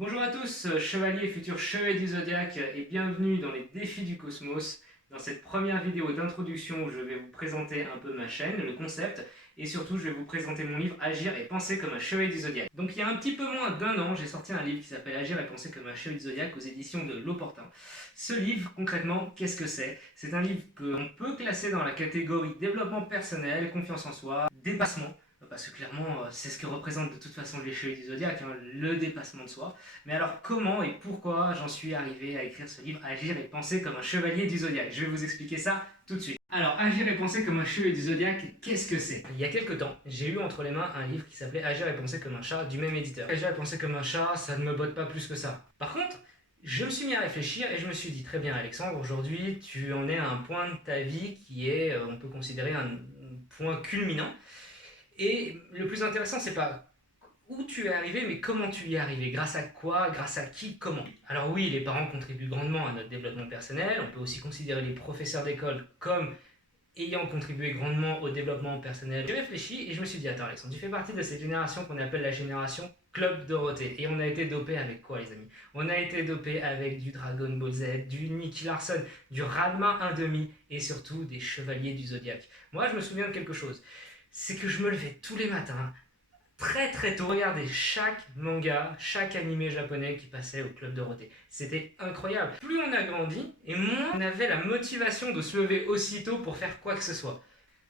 Bonjour à tous, chevaliers et futurs chevaliers du zodiaque, et bienvenue dans les défis du cosmos. Dans cette première vidéo d'introduction, je vais vous présenter un peu ma chaîne, le concept, et surtout je vais vous présenter mon livre Agir et penser comme un chevalier du zodiaque. Donc il y a un petit peu moins d'un an, j'ai sorti un livre qui s'appelle Agir et penser comme un chevalier du zodiaque aux éditions de L'Opportun. Ce livre, concrètement, qu'est-ce que c'est? C'est un livre qu'on peut classer dans la catégorie développement personnel, confiance en soi, dépassement. Parce que clairement, c'est ce que représente de toute façon les chevaliers du zodiaque, hein, le dépassement de soi. Mais alors comment et pourquoi j'en suis arrivé à écrire ce livre Agir et penser comme un chevalier du zodiaque? Je vais vous expliquer ça tout de suite. Alors, Agir et penser comme un chevalier du zodiaque, qu'est-ce que c'est? Il y a quelques temps, j'ai eu entre les mains un livre qui s'appelait Agir et penser comme un chat du même éditeur. Agir et penser comme un chat, ça ne me botte pas plus que ça. Par contre, je me suis mis à réfléchir et je me suis dit, très bien Alexandre, aujourd'hui tu en es à un point de ta vie qui est, on peut considérer un point culminant. Et le plus intéressant, c'est pas où tu es arrivé, mais comment tu y es arrivé. Grâce à quoi, grâce à qui, comment. Alors oui, les parents contribuent grandement à notre développement personnel. On peut aussi considérer les professeurs d'école comme ayant contribué grandement au développement personnel. J'ai réfléchi et je me suis dit, attends Alexandre, tu fais partie de cette génération qu'on appelle la génération Club Dorothée. Et on a été dopé avec quoi les amis? On a été dopé avec du Dragon Ball Z, du Nicky Larson, du Ranma 1/2 et surtout des Chevaliers du Zodiaque. Moi je me souviens de quelque chose, c'est que je me levais tous les matins, très très tôt, regarder chaque manga, chaque animé japonais qui passait au Club Dorothée. C'était incroyable. Plus on a grandi, et moins on avait la motivation de se lever aussitôt pour faire quoi que ce soit.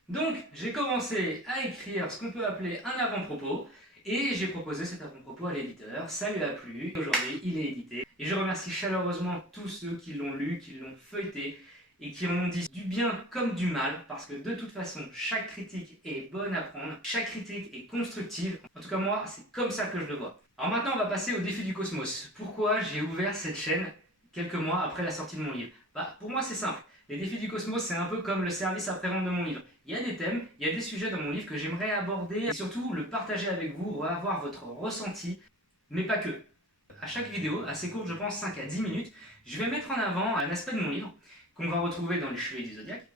Donc j'ai commencé à écrire ce qu'on peut appeler un avant-propos, et j'ai proposé cet avant-propos à l'éditeur. Ça lui a plu, aujourd'hui il est édité. Et je remercie chaleureusement tous ceux qui l'ont lu, qui l'ont feuilleté, et qui en ont dit du bien comme du mal, parce que de toute façon, chaque critique est bonne à prendre, chaque critique est constructive. En tout cas moi, c'est comme ça que je le vois. Alors maintenant, on va passer au défi du cosmos. Pourquoi j'ai ouvert cette chaîne quelques mois après la sortie de mon livre? Pour moi, c'est simple. Les défis du cosmos, c'est un peu comme le service après-vente de mon livre. Il y a des thèmes, il y a des sujets dans mon livre que j'aimerais aborder et surtout le partager avec vous, avoir votre ressenti, mais pas que. À chaque vidéo, assez courte, je pense 5 à 10 minutes, je vais mettre en avant un aspect de mon livre qu'on va retrouver dans les Chevaliers du Zodiaque.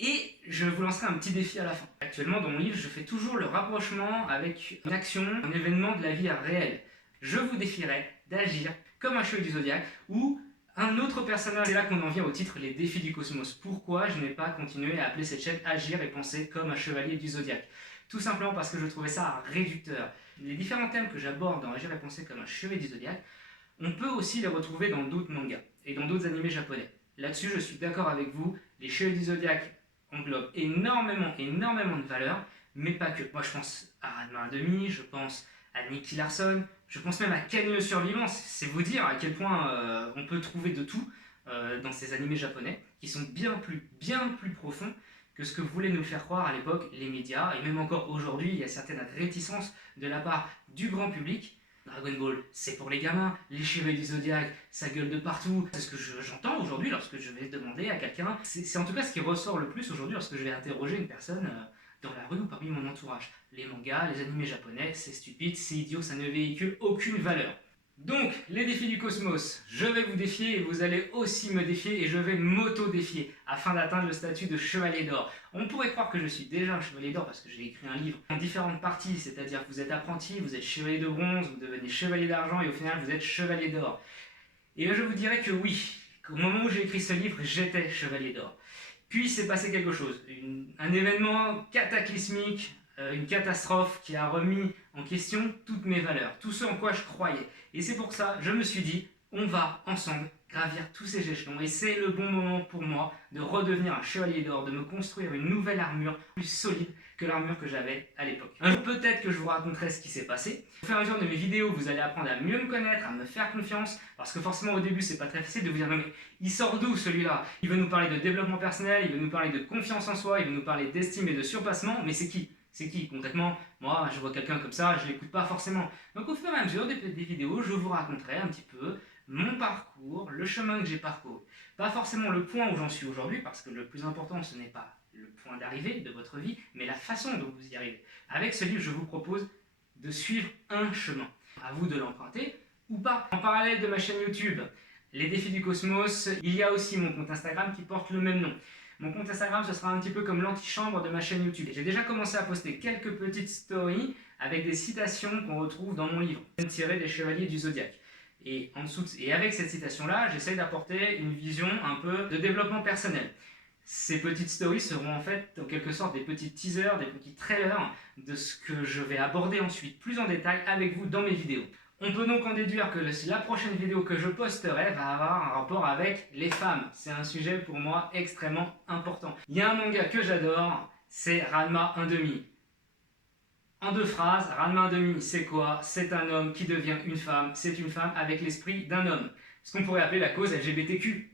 Et je vous lancerai un petit défi à la fin. Actuellement, dans mon livre, je fais toujours le rapprochement avec une action, un événement de la vie réelle. Je vous défierai d'agir comme un chevalier du Zodiaque ou un autre personnage. C'est là qu'on en vient au titre Les défis du cosmos. Pourquoi je n'ai pas continué à appeler cette chaîne Agir et penser comme un chevalier du Zodiaque? Tout simplement parce que je trouvais ça réducteur. Les différents thèmes que j'aborde dans Agir et penser comme un chevalier du Zodiaque, on peut aussi les retrouver dans d'autres mangas et dans d'autres animés japonais. Là-dessus, je suis d'accord avec vous, les Chevaliers du Zodiaque englobent énormément de valeurs, mais pas que. Moi, je pense à Ranma 1/2, je pense à Nicky Larson, je pense même à Ken le Survivant. C'est vous dire à quel point on peut trouver de tout dans ces animés japonais, qui sont bien plus profonds que ce que voulaient nous faire croire à l'époque les médias, et même encore aujourd'hui, il y a certaines réticences de la part du grand public. Dragon Ball, c'est pour les gamins, les Chevaliers du Zodiaque, ça gueule de partout. C'est ce que j'entends aujourd'hui lorsque je vais demander à quelqu'un. C'est en tout cas ce qui ressort le plus aujourd'hui lorsque je vais interroger une personne dans la rue ou parmi mon entourage. Les mangas, les animés japonais, c'est stupide, c'est idiot, ça ne véhicule aucune valeur. Donc, les défis du cosmos, je vais vous défier et vous allez aussi me défier et je vais m'auto-défier afin d'atteindre le statut de chevalier d'or. On pourrait croire que je suis déjà un chevalier d'or parce que j'ai écrit un livre en différentes parties, c'est-à-dire que vous êtes apprenti, vous êtes chevalier de bronze, vous devenez chevalier d'argent et au final vous êtes chevalier d'or. Et je vous dirais que oui, au moment où j'ai écrit ce livre, j'étais chevalier d'or. Puis s'est passé quelque chose, un événement cataclysmique, une catastrophe qui a remis en question toutes mes valeurs, tout ce en quoi je croyais. Et c'est pour ça, je me suis dit, on va ensemble gravir tous ces échelons. Et c'est le bon moment pour moi de redevenir un chevalier d'or, de me construire une nouvelle armure plus solide que l'armure que j'avais à l'époque. Un jour, peut-être que je vous raconterai ce qui s'est passé. Au fur et à mesure de mes vidéos, vous allez apprendre à mieux me connaître, à me faire confiance, parce que forcément au début, c'est pas très facile de vous dire, non mais il sort d'où celui-là? Il veut nous parler de développement personnel, il veut nous parler de confiance en soi, il veut nous parler d'estime et de surpassement, mais c'est qui? C'est qui concrètement? Moi, je vois quelqu'un comme ça, je l'écoute pas forcément. Donc au fur et à mesure des vidéos, je vous raconterai un petit peu mon parcours, le chemin que j'ai parcouru. Pas forcément le point où j'en suis aujourd'hui, parce que le plus important, ce n'est pas le point d'arrivée de votre vie, mais la façon dont vous y arrivez. Avec ce livre, je vous propose de suivre un chemin. À vous de l'emprunter ou pas. En parallèle de ma chaîne YouTube, Les Défis du Cosmos, il y a aussi mon compte Instagram qui porte le même nom. Mon compte Instagram, ce sera un petit peu comme l'antichambre de ma chaîne YouTube. J'ai déjà commencé à poster quelques petites stories avec des citations qu'on retrouve dans mon livre, tirées des Chevaliers du Zodiaque. Et avec cette citation-là, j'essaie d'apporter une vision un peu de développement personnel. Ces petites stories seront en fait en quelque sorte des petits teasers, des petits trailers de ce que je vais aborder ensuite plus en détail avec vous dans mes vidéos. On peut donc en déduire que la prochaine vidéo que je posterai va avoir un rapport avec les femmes. C'est un sujet pour moi extrêmement important. Il y a un manga que j'adore, c'est Ranma 1/2. En 2 phrases, Ranma 1/2, c'est quoi? C'est un homme qui devient une femme, c'est une femme avec l'esprit d'un homme. Ce qu'on pourrait appeler la cause LGBTQ+,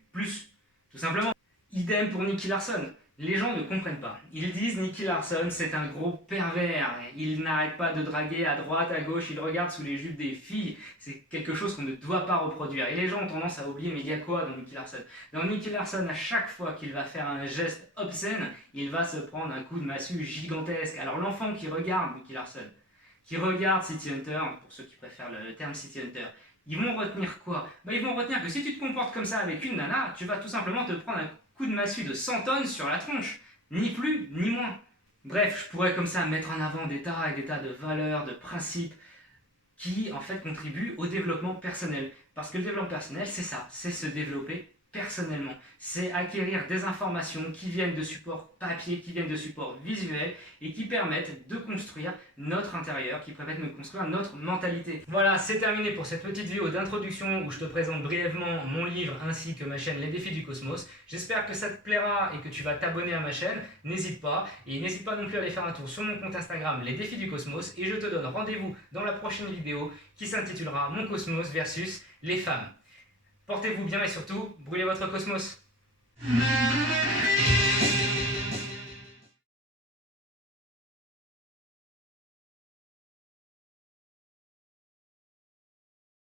tout simplement. Idem pour Nicky Larson. Les gens ne comprennent pas. Ils disent Nicky Larson, c'est un gros pervers. Il n'arrête pas de draguer à droite, à gauche, il regarde sous les jupes des filles. C'est quelque chose qu'on ne doit pas reproduire. Et les gens ont tendance à oublier, mais il y a quoi dans Nicky Larson? Dans Nicky Larson, à chaque fois qu'il va faire un geste obscène, il va se prendre un coup de massue gigantesque. Alors l'enfant qui regarde Nicky Larson, qui regarde City Hunter, pour ceux qui préfèrent le terme City Hunter, ils vont retenir quoi? Ils vont retenir que si tu te comportes comme ça avec une nana, tu vas tout simplement te prendre un coup de massue de 100 tonnes sur la tronche. Ni plus, ni moins. Bref, je pourrais comme ça mettre en avant des tas et des tas de valeurs, de principes qui en fait contribuent au développement personnel. Parce que le développement personnel, c'est ça, c'est se développer personnellement. C'est acquérir des informations qui viennent de supports papier, qui viennent de supports visuels et qui permettent de construire notre intérieur, qui permettent de construire notre mentalité. Voilà, c'est terminé pour cette petite vidéo d'introduction où je te présente brièvement mon livre ainsi que ma chaîne Les Défis du Cosmos. J'espère que ça te plaira et que tu vas t'abonner à ma chaîne. N'hésite pas, et n'hésite pas non plus à aller faire un tour sur mon compte Instagram Les Défis du Cosmos, et je te donne rendez-vous dans la prochaine vidéo qui s'intitulera Mon Cosmos versus les femmes. Portez-vous bien et surtout, brûlez votre cosmos.